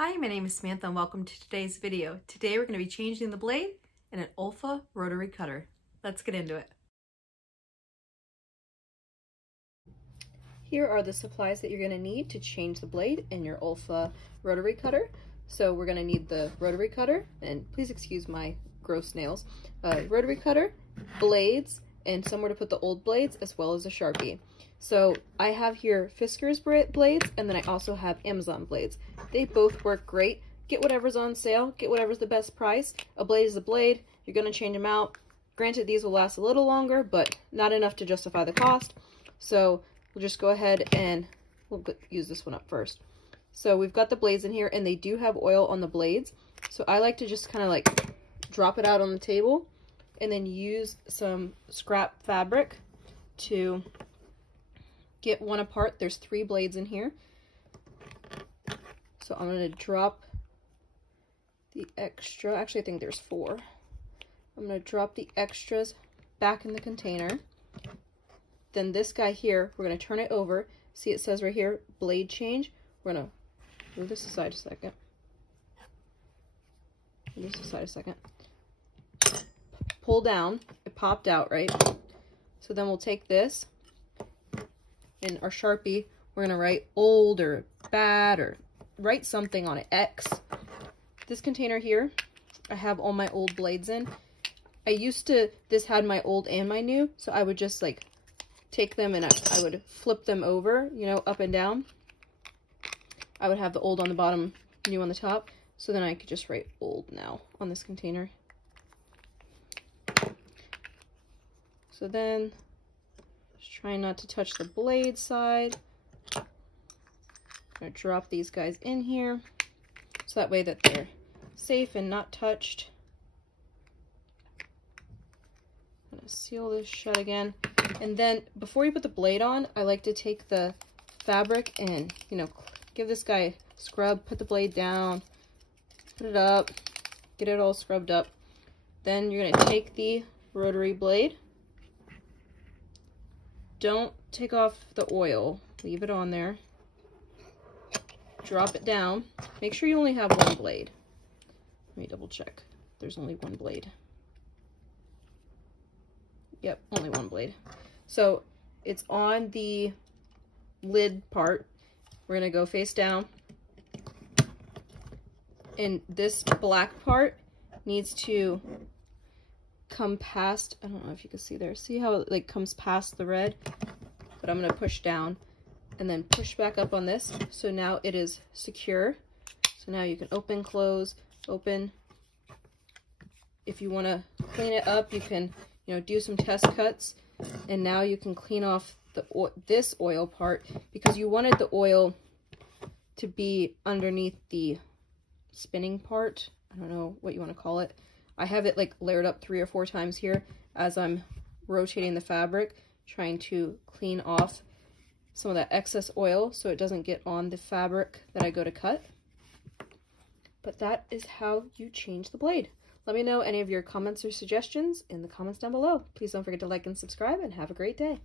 Hi, my name is Samantha and welcome to today's video. Today we're going to be changing the blade in an Olfa rotary cutter. Let's get into it. Here are the supplies that you're going to need to change the blade in your Olfa rotary cutter. So we're going to need the rotary cutter, and please excuse my gross nails, rotary cutter, blades, and somewhere to put the old blades, as well as a Sharpie. So I have here Fiskars blades, and then I also have Amazon blades. They both work great. Get whatever's on sale, get whatever's the best price. A blade is a blade. You're going to change them out. Granted, these will last a little longer, but not enough to justify the cost. So we'll just go ahead and we'll use this one up first. So we've got the blades in here, and they do have oil on the blades. So I like to just kind of like drop it out on the table and then use some scrap fabric to get one apart. There's 3 blades in here. So I'm going to drop the extra, actually I think there's 4. I'm going to drop the extras back in the container. Then this guy here, we're going to turn it over. See, it says right here, blade change. We're going to move this aside a second. Move this aside a second. Pull down. It popped out, right? So then we'll take this and our Sharpie, we're going to write old or bad or write something on it. X. This container here, I have all my old blades in. This had my old and my new, so I would just like take them and I would flip them over, you know, up and down. I would have the old on the bottom, new on the top. So then I could just write old now on this container. So then, just trying not to touch the blade side. I'm going to drop these guys in here so that way that they're safe and not touched. I'm going to seal this shut again. And then before you put the blade on, I like to take the fabric and, you know, give this guy a scrub, put the blade down, put it up, get it all scrubbed up. Then you're going to take the rotary blade. Don't take off the oil. Leave it on there. Drop it down. Make sure you only have 1 blade. Let me double check. There's only 1 blade. Yep, only 1 blade. So it's on the lid part. We're going to go face down. And this black part needs to come past, I don't know if you can see there. See how it like comes past the red? But I'm going to push down and then push back up on this. So now it is secure. So now you can open, close, open. If you want to clean it up, you can, you know, do some test cuts. And now you can clean off this oil part because you wanted the oil to be underneath the spinning part. I don't know what you want to call it. I have it like layered up 3 or 4 times here as I'm rotating the fabric, trying to clean off some of that excess oil so it doesn't get on the fabric that I go to cut. But that is how you change the blade. Let me know any of your comments or suggestions in the comments down below. Please don't forget to like and subscribe, and have a great day.